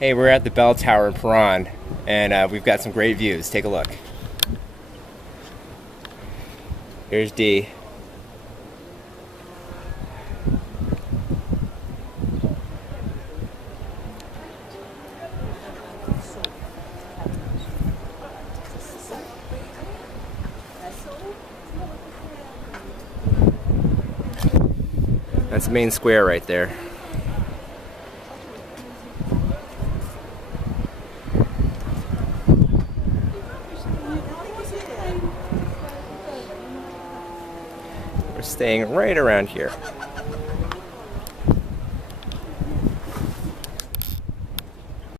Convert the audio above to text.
Hey, we're at the bell tower in Piran, and we've got some great views. Take a look. Here's D. That's the main square right there. We're staying right around here.